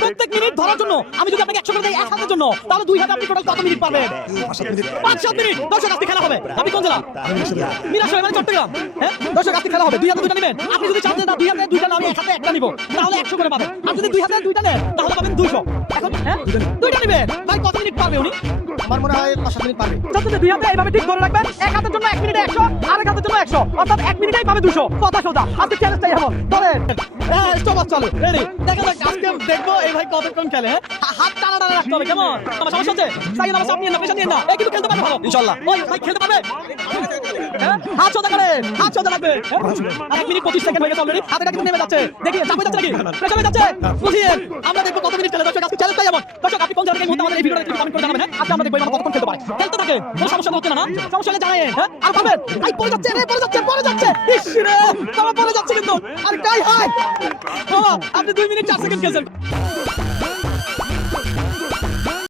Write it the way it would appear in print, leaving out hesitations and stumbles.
প্রত্যেক মিনিট ধরার জন্য আমি যদি আপনাকে 100 করে দেই 1 হাতের জন্য, তাহলে 2 হাতে আপনি টোটাল কত মিনিট পাবেন? 5-7 মিনিট। দর্শক আজকে খেলা হবে। আপনি কোন জেলা? মিরাশয় মানে চট্টগ্রাম। হ্যাঁ দর্শক আজকে খেলা হবে। 2 হাতে 2টা নেবেন। আপনি যদি চান যে না 2 হাতে 2টা না আমি 1 হাতে একটা নিব, তাহলে 100 করে পাবেন। আর যদি 2 হাতে 2টা নেন তাহলে পাবেন 200। এখন হ্যাঁ 2টা নেবেন। ভাই কত মিনিট পাবে উনি? আমার মনে হয় 5-7 মিনিট পারবে। যতটা 2 হাতে এইভাবে ঠিক ধরে রাখবেন। 1 হাতের জন্য 1 মিনিটে 100, আরেক হাতের জন্য 100। অর্থাৎ 1 মিনিটেই পাবে 200। কথা সোজা। আজকে চ্যালেঞ্জটাই এমন। ধরেন। হ্যাঁ স্টপ চলো। রেডি। দেখা যাক আজকে দেখবো এই ভাই কতক্ষণ খেলে। হ্যাঁ হাত টানা টানা রাখতে হবে কেমন? আমার সমস্যা হচ্ছে। সাইন আমার সামনে না, পেছন নিয়ে না। এই কিন্তু খেলতে পারবে ভালো ইনশাআল্লাহ। ওই ভাই খেলতে পারবে? হ্যাঁ হাত সোজা করে। হাত সোজা রাখবে। আর 1 মিনিট 25 সেকেন্ড হয়ে গেছে অলরেডি। হাতের কিন্তু নেমে যাচ্ছে। দেখি চাপ হয়ে যাচ্ছে নাকি? প্রেসার হয়ে যাচ্ছে। বুঝিয়ে আমরা দেখবো কত মিনিট খেলে। দর্শক আজকে চ্যালেঞ্জটাই এমন। দর্শক আপনি কোন জায়গায় এই মুহূর্তে আমাদের এই ভিডিওটা একটু কমেন্ট করে জানাবেন। হ্যাঁ আজকে আমরা দেখবো আমরা কতক্ষণ খেলতে পারি। খেলতে থাকেন। কোনো সমস্যা হচ্ছে না না? সমস্যা হলে জানাবেন। হ্যাঁ আর পাবেন। ভাই পড়ে যাচ্ছে রে, পড়ে যাচ্ছে, পড়ে যাচ্ছে। ইস রে বাবা পড়ে যাচ্ছে কিন্তু। আর কাই হাই বাবা আপনি 2 মিনিট 4 সেকেন্ড খেলছেন।